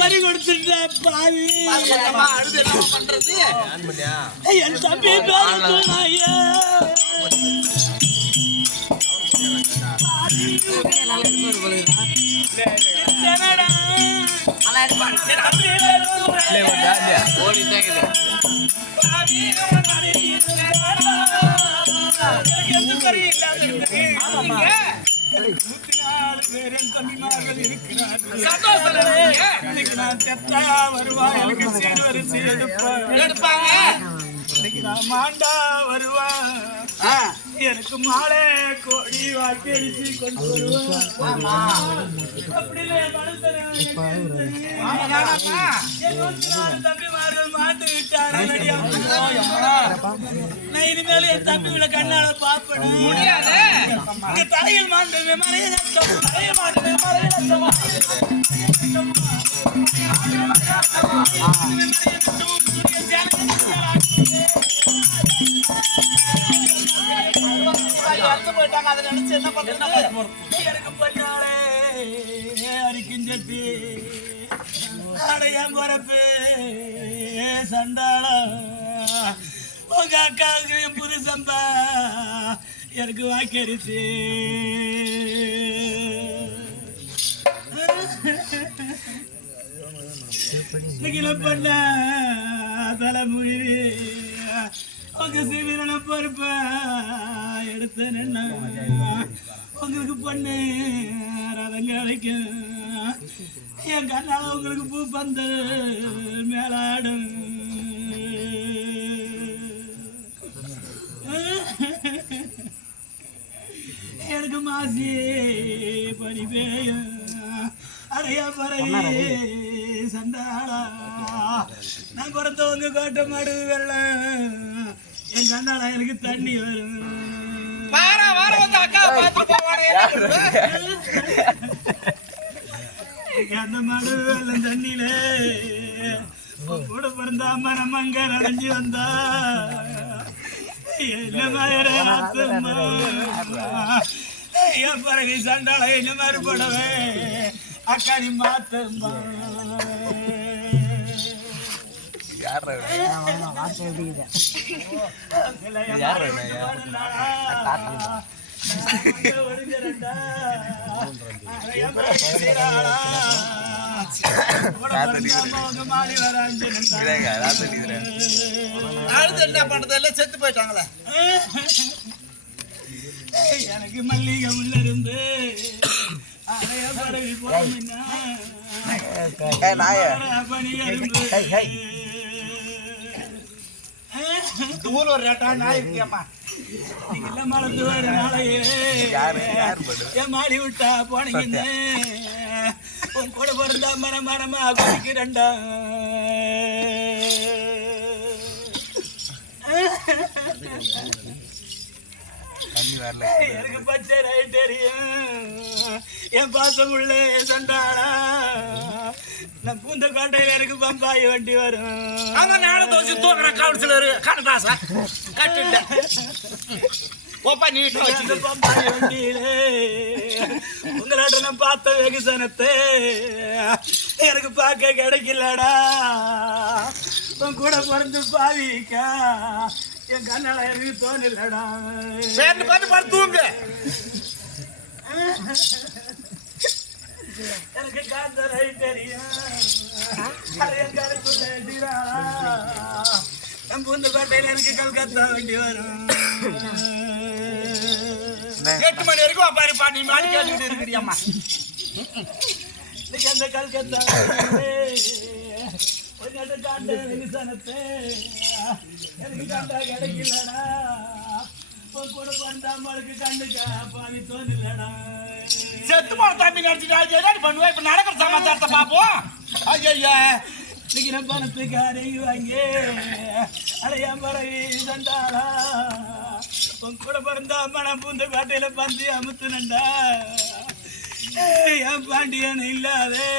பறி கொடுத்துட்ட பாவி பண்றது என் தம்பி பேருயா தம்பிமார்கள் இருக்கிறார்கள். வருவாய் எனக்கு சீர்வரிசை எடுப்பாங்க. மாண்டா வருவா எனக்கு மாலை கோடி வாக்கரிசி கொண்டு வருவான். தம்பிமார்கள் மாண்டு விட்டார்கள். நான் இனிமேல் என் தம்பிகளை கண்ணால பாப்பேன். இங்க தலையில் மாண்டவே மறைய போயிட்டாங்க. அதை நினைச்சு என்ன பண்றது? எனக்கு பண்ணாலே அரிக்கிஞ்சட்டி அடையான் பொறப்பு சண்டாளம் உங்க அக்காவுக்கு என் புருஷம்பா எனக்கு வாக்கரிச்சு பண்ண தலைமுடி உங்க சிவிரன பொறுப்ப எடுத்தேன்னா உங்களுக்கு பொண்ணு ரதங்க அழைக்கும். என் கண்ணால உங்களுக்கு பூ பந்து மேலாடும். எனக்கு மாசி பனி பேயும் அறையா பறவை சண்டாளா நான் பிறந்தவங்க கோட்டை மாடு வெள்ளம் என் கண்ணால எனக்கு தண்ணி வரும். அந்த மாடு வெள்ளம் தண்ணியில கூட பிறந்த அம்மா நம்ம அங்க நனைஞ்சு வந்தா என்ன மாதிரி என் பிறகு சண்டாள என்ன மாதிரி போடவே அக்காடி மாத்தம்மா என்ன பண்றது எல்லாம் செத்து போயிட்டாங்களே. எனக்கு மல்லிகை உள்ள இருந்து அறைய பறவை போனா ஒரு ரேட்டா நாய் இருக்கியம்மா நீங்க மறந்து வர நாளையே என் மாடி விட்டா போனீங்கன்னு உன் கூட பிறந்தா மரமா குடிக்கிறண்டா. எனக்கு பச்சை ரைட் தெரியும் என் பாசம் உள்ள சண்டாளா நான் பூந்த கோட்டையில எனக்கு பம்பாய் வண்டி வரும். நாளை தோசி தூக்குற கவுன்சிலர் கனதாசா கட்டிட்டேன் பம்பாய் வண்டியிலே உங்களோட நான் பார்த்த வெகுசனத்தை எனக்கு பார்க்க கிடைக்கலடா. உன் கூட பிறந்து பாவிக்கா என் கண்ணால எனக்கு தோணலடா. தூங்க எனக்கு காந்தரை தெரியும் என் பூந்த கோட்டையில எனக்கு கல்கத்தா வண்டி வரும். 8 மணி வரைக்கும் பாரு பாட்டி மாடி கேட்டுக்கிட்டு இருக்கிறியம்மா. இன்னைக்கு அந்த கல்கத்தா எனக்கு கண்டா கிடைக்கலடா. கூட பந்தாமலுக்கு கண்டுக்கா பாவி தோணலடா. செத்து போன தம்பி நடிச்சுட்டா பண்ணுவேன். இப்ப நடக்கிற சமாச்சாரத்தை பார்ப்போம். ஐயா இன்னைக்கு நம்ம பணத்துக்கு அறைவாங்க அடையான் பறவை சண்டாளா உன் கூட பிறந்தா மனம் பூந்த காட்டையில பந்தி அமுத்துனண்டா. என் பாண்டியன் இல்லாதே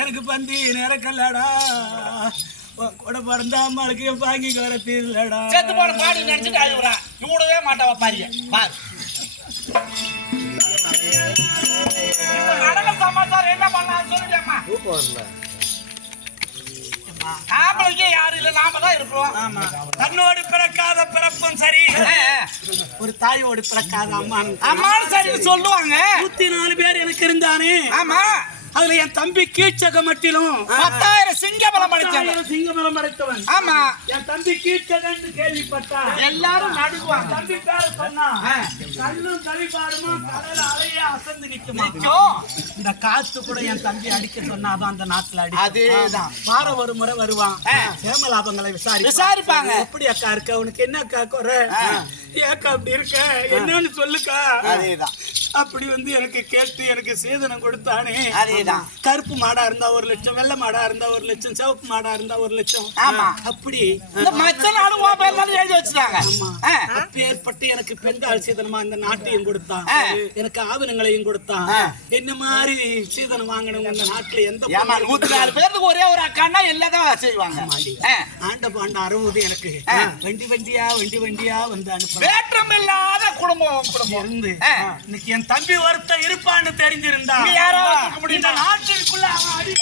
எனக்கு பந்தி நிறக்கல்லடா. கூட பிறந்த அம்மாளுக்கு வாங்கி வர தீரலடா. செத்து போன பாடி நினைச்சிட்டு அழுகுறா. இவடவே மாட்டாவா பாரிய பாரு. நடக்க சமாச்சாரம் என்ன பண்ணலாம் சொல்லுங்கம்மா. ஆம்பளைக்கே யாரும் இல்ல, நாம தான் இருக்கிறோம். ஆமா, தன்னோடு பிறக்காத பிறப்பும் சரி, ஒரு தாயோடு பிறக்காத அம்மானும் சரி சொல்லுவாங்க. 104 பேர் எனக்கு இருந்தானே. ஆமா, அதுல என் தம்பி கீழ்ச்சக மட்டிலும் 10,000 சிங்கபலம் அடிச்சாங்க. சிங்கபலம் அடைத்தவன். ஆமா, என் தம்பி கீழ்ச்சகன்னு கேள்விப்பட்டா எல்லாரும் நடுவாங்க. தம்பி பேர சொன்னா கண்ணும் கழிப்பாடுமா கடல அலையே அசந்து நிக்குமா. இந்த காத்து கூட என் தம்பி அடிக்க சொன்னாதான் அந்த நாட்டுல அடி. அதேதான். வாரம் ஒரு முறை வருவான், சேமலாபங்களை விசாரிப்பாங்க. எப்படி அக்கா இருக்க, உனக்கு என்ன அக்கா குறை, ஏக்கா அப்படி இருக்க, என்னன்னு சொல்லுக்கா. அதேதான். அப்படி வந்து எனக்கு கேட்டு எனக்கு சேதனம் கொடுத்தானே. அதேதான். கருப்பு மாடா இருந்தா 1 லட்சம், வெள்ளை மாடா இருந்தா 1 லட்சம், சிவப்பு மாடா இருந்தா 1 லட்சம். ஆமா, அப்படி இந்த மச்ச நாளும் எழுதி வச்சுட்டாங்க. அப்பேற்பட்டு எனக்கு பெண்கள் சீதனமா இந்த நாட்டையும் கொடுத்தான், எனக்கு ஆவணங்களையும் கொடுத்தான். என்ன மாதிரி சீதனம் வாங்கணும் இந்த நாட்டுல எந்த 104 பேருக்கு ஒரே ஒரு அக்கான்னா எல்லாத்தையும் செய்வாங்க. ஆண்ட பாண்ட 60 எனக்கு வண்டி வண்டியா வந்து அனுப்ப வேற்றம் இல்லாத குடும்பம் இருந்து இன்னைக்கு என் தம்பி ஒருத்தன் இருப்பான்னு தெரிஞ்சிருந்தா யாரோ இந்த நாட்டிற்குள்ள அவன் அடி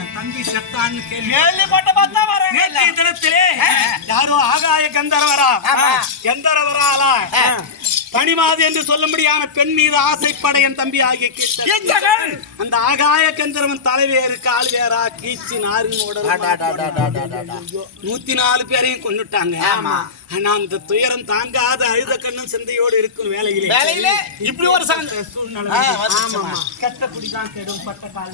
என் தம்பி செத்தான்னு கேள்விப்பட்ட பார்த்தா நேற்றைய தினத்திலே யாரோ ஆகாய கந்தரவராலா பணிமாது என்று சொல்லும்படியான பெண் மீது ஆசைப்பட என் தம்பி ஆகிய கீர்த்தன் அந்த ஆகாய கந்தரவன் தலைவேறு கால் வேறா கீச்சு நாரின் 104 பேரையும் கொண்டுட்டாங்க. ஆனா அந்த துயரம் தாங்காத அழுத கண்ணும் சிந்தையோடு இருக்கும் வேலையிலே இப்படி ஒரு சூழ்நிலை கெட்ட குடிதான் கெடும் பட்ட கால